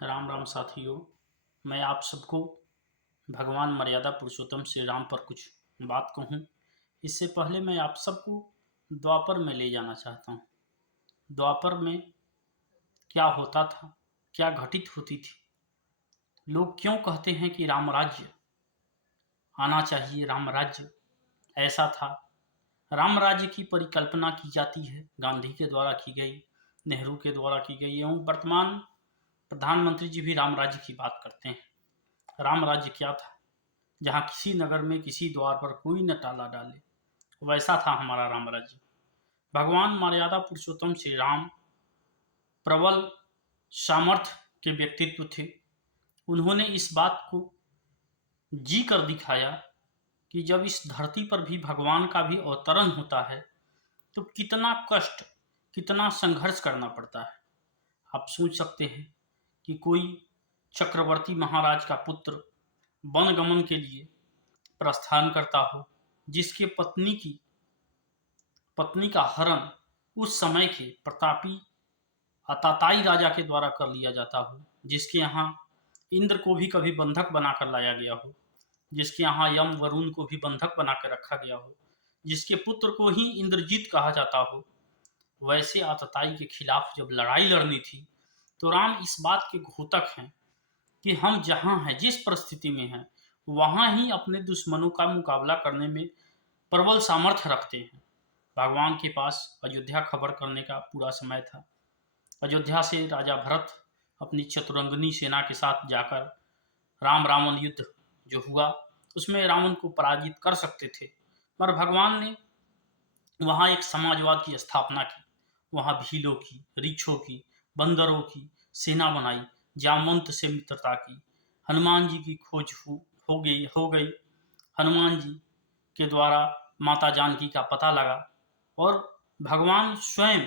राम राम साथियों। मैं आप सबको भगवान मर्यादा पुरुषोत्तम श्री राम पर कुछ बात कहूँ। इससे पहले मैं आप सबको द्वापर में ले जाना चाहता हूँ। द्वापर में क्या होता था, क्या घटित होती थी, लोग क्यों कहते हैं कि राम राज्य आना चाहिए, राम राज्य ऐसा था। राम राज्य की परिकल्पना की जाती है, गांधी के द्वारा की गई, नेहरू के द्वारा की गई, एवं वर्तमान प्रधानमंत्री जी भी राम राज्य की बात करते हैं। राम राज्य क्या था? जहाँ किसी नगर में किसी द्वार पर कोई न ताला डाले, वैसा था हमारा राम राज्य। भगवान मर्यादा पुरुषोत्तम श्री राम प्रबल सामर्थ्य के व्यक्तित्व थे। उन्होंने इस बात को जी कर दिखाया कि जब इस धरती पर भी भगवान का भी अवतरण होता है तो कितना कष्ट, कितना संघर्ष करना पड़ता है। आप सोच सकते हैं कि कोई चक्रवर्ती महाराज का पुत्र वनगमन के लिए प्रस्थान करता हो, जिसके पत्नी का हरण उस समय के प्रतापी अताताई राजा के द्वारा कर लिया जाता हो, जिसके यहाँ इंद्र को भी कभी बंधक बनाकर लाया गया हो, जिसके यहाँ यम वरुण को भी बंधक बना कर रखा गया हो, जिसके पुत्र को ही इंद्रजीत कहा जाता हो, वैसे आतताई के खिलाफ जब लड़ाई लड़नी थी तो राम इस बात के घोतक हैं कि हम जहाँ हैं, जिस परिस्थिति में हैं, वहाँ ही अपने दुश्मनों का मुकाबला करने में प्रबल सामर्थ्य रखते हैं। भगवान के पास अयोध्या खबर करने का पूरा समय था। अयोध्या से राजा भरत अपनी चतुरंगनी सेना के साथ जाकर राम रावण युद्ध जो हुआ उसमें रावण को पराजित कर सकते थे, पर भगवान ने वहाँ एक समाजवाद की स्थापना की। वहाँ भीलों की, रीछों की, बंदरों की सेना बनाई, जामवंत से मित्रता की, हनुमान जी की खोज हो गई। हनुमान जी के द्वारा माता जानकी का पता लगा और भगवान स्वयं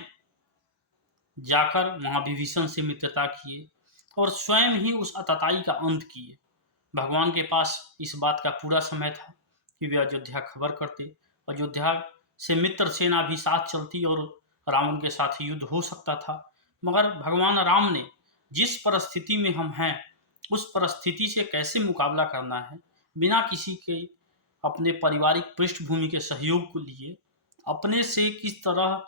जाकर वहाँ विभीषण से मित्रता किए और स्वयं ही उस आतताई का अंत किए। भगवान के पास इस बात का पूरा समय था कि वे अयोध्या खबर करते, अयोध्या से मित्र सेना भी साथ चलती और रावण के साथ युद्ध हो सकता था। मगर भगवान राम ने जिस परिस्थिति में हम हैं उस परिस्थिति से कैसे मुकाबला करना है, बिना किसी के अपने पारिवारिक पृष्ठभूमि के सहयोग को लिए अपने से किस तरह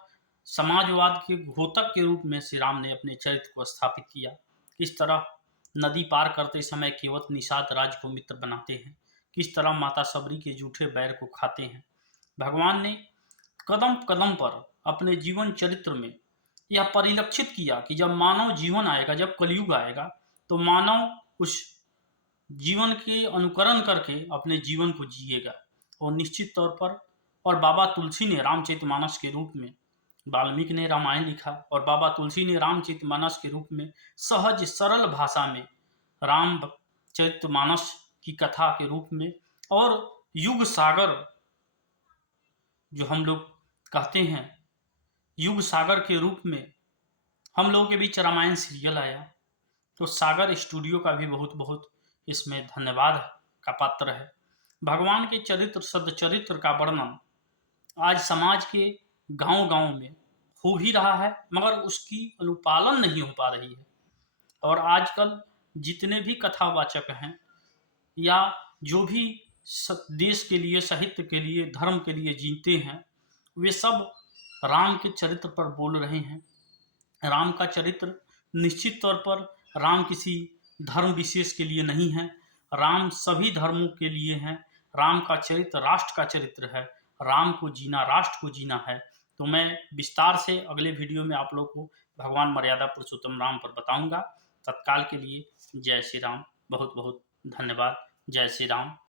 समाजवाद के घोतक के रूप में श्री राम ने अपने चरित्र को स्थापित किया। किस तरह नदी पार करते समय केवट निषाद राज को मित्र बनाते हैं, किस तरह माता सबरी के जूठे बैर को खाते हैं। भगवान ने कदम कदम पर अपने जीवन चरित्र में यह परिलक्षित किया कि जब मानव जीवन आएगा, जब कलयुग आएगा, तो मानव उस जीवन के अनुकरण करके अपने जीवन को जिएगा। और निश्चित तौर पर और बाबा तुलसी ने रामचरितमानस के रूप में, वाल्मीकि ने रामायण लिखा और बाबा तुलसी ने रामचरितमानस के रूप में सहज सरल भाषा में रामचरितमानस की कथा के रूप में और युग सागर जो हम लोग कहते हैं, युग सागर के रूप में हम लोगों के बीच रामायण सीरियल आया। तो सागर स्टूडियो का भी बहुत बहुत इसमें धन्यवाद का पात्र है। भगवान के चरित्र, सदचरित्र का वर्णन आज समाज के गांव गांव में हो भी रहा है, मगर उसकी अनुपालन नहीं हो पा रही है। और आजकल जितने भी कथावाचक हैं या जो भी देश के लिए, साहित्य के लिए, धर्म के लिए जीते हैं, वे सब राम के चरित्र पर बोल रहे हैं। राम का चरित्र निश्चित तौर पर राम किसी धर्म विशेष के लिए नहीं है, राम सभी धर्मों के लिए हैं। राम का चरित्र राष्ट्र का चरित्र है। राम को जीना राष्ट्र को जीना है। तो मैं विस्तार से अगले वीडियो में आप लोग को भगवान मर्यादा पुरुषोत्तम राम पर बताऊंगा। तत्काल के लिए जय श्री राम, बहुत बहुत धन्यवाद। जय श्री राम।